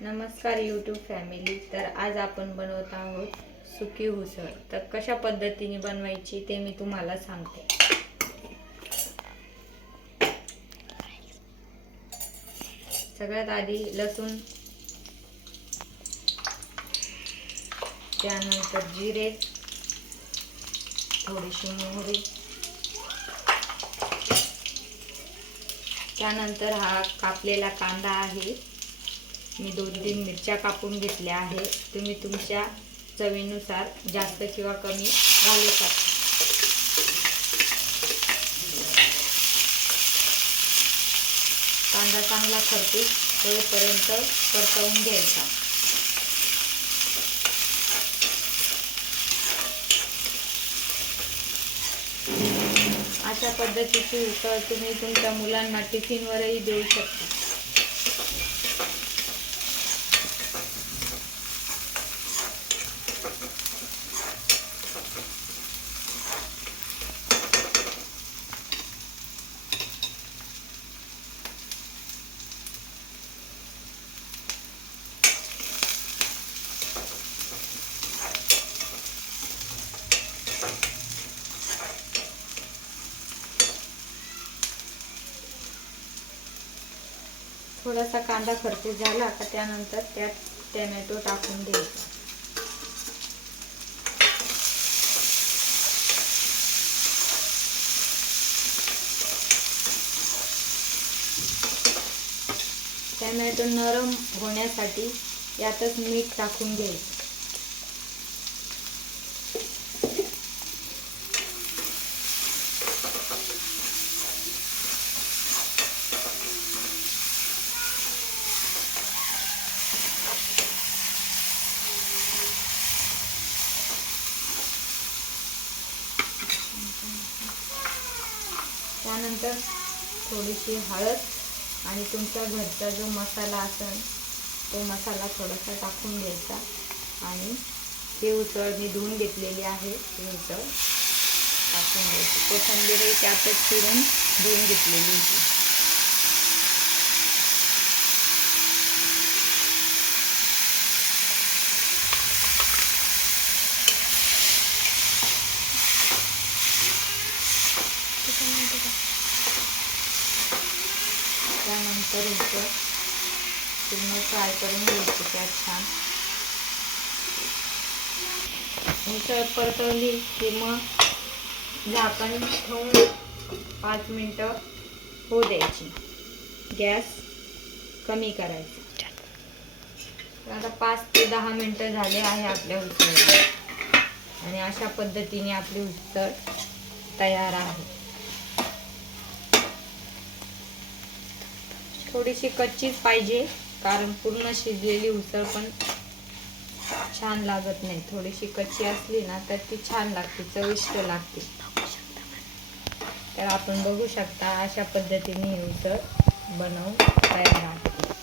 नमस्कार YouTube family. तर आज आपण बनवत आहोत सुकी उसळ। तर कशा पद्धतीने बनवायची ते मी तुम्हाला सांगते। सगळ्यात आधी लसूण, त्यानंतर जिरे, थोडीशी मोहरी, त्यानंतर हा कापलेला कांदा आहे। मी 2-3 मिरच्या कापून घेतल्या आहे। तुम्ही तुमच्या चवीनुसार जास्त किंवा कमी घालू शकता। कांदा चांगला खरपूस होईपर्यंत परतवून घ्यायचा। अशा पद्धतीची उसळ तुम्ही तुमच्या मुलांना टिफिनवरही देऊ शकता। थोडासा कांदा खरपूस झाला का त्यानंतर त्यात टोमॅटो टाकून द्यायचा। टोमॅटो नरम होण्यासाठी यातच मीठ टाकून घ्यायचं। त्यानंतर थोडीशी हळद आणि तुमच्या घरचा जो मसाला असेल तो मसाला थोडासा टाकून घ्यायचा आणि ही उसळ मी धुवून घेतलेली आहे। ही उसळ टाकून घ्यायची। कोथिंबीरही त्यातच चिरून धुवून घेतलेली होती। त्यानंतर उसळ पूर्ण फ्राय करून घ्यायची। त्यात छान उसळ परतवली की मग झाकण ठेवून 5 मिनिटं होऊ द्यायची। गॅस कमी करायचा। आता 5 ते 10 मिनिटं झाले आहे आपल्या उसळीला आणि अशा पद्धतीने आपली उसळ तयार आहे। थोडीशी कच्चीच पाहिजे, कारण पूर्ण शिजलेली उसळ पण छान लागत नाही। थोडीशी कच्ची असली ना तर ती छान लागते, चविष्ट लागते। तर आपण बघू शकता अशा पद्धतीने ही उसळ बनवून तयार आहे।